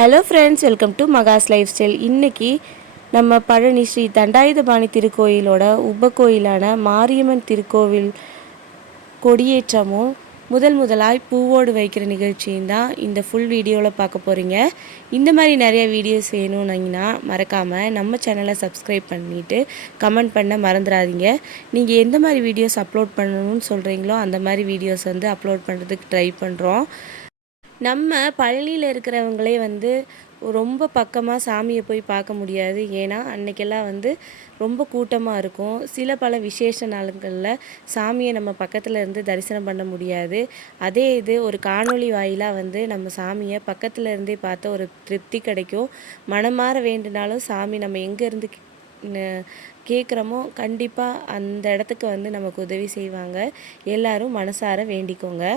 Hello friends, welcome to மகாஸ் lifestyle. இன்றைக்கி நம்ம பழனி ஸ்ரீ தண்டாயுதபாணி திருக்கோயிலோட உபகோயிலான மாரியம்மன் திருக்கோவில் கொடியேற்றமும் முதலாய் பூவோடு வைக்கிற நிகழ்ச்சியும் தான் இந்த ஃபுல் வீடியோவில் பார்க்க போகிறீங்க. இந்த மாதிரி நிறைய வீடியோஸ் வேணும்னீங்கன்னா மறக்காமல் நம்ம சேனலை சப்ஸ்கிரைப் பண்ணிவிட்டு கமெண்ட் பண்ண மறந்துடாதீங்க. நீங்கள் எந்த மாதிரி வீடியோஸ் அப்லோட் பண்ணணும்னு சொல்கிறீங்களோ அந்த மாதிரி வீடியோஸ் அப்லோட் பண்ணுறதுக்கு ட்ரை பண்ணுறோம். நம்ம பழனியில் இருக்கிறவங்களே ரொம்ப பக்கமாக சாமியை போய் பார்க்க முடியாது. ஏன்னா அன்றைக்கெல்லாம் ரொம்ப கூட்டமாக இருக்கும். பல விசேஷ நாளுங்களில் சாமியை நம்ம பக்கத்தில் இருந்து தரிசனம் பண்ண முடியாது. அதே இது ஒரு காணொளி வாயிலாக நம்ம சாமியை பக்கத்தில் இருந்தே பார்த்த ஒரு திருப்தி கிடைக்கும். மனமாற வேண்டுனாலும் சாமி நம்ம எங்கேருந்து கேட்குறோமோ கண்டிப்பாக அந்த இடத்துக்கு நமக்கு உதவி செய்வாங்க. எல்லாரும் மனசார வேண்டிக்கோங்க.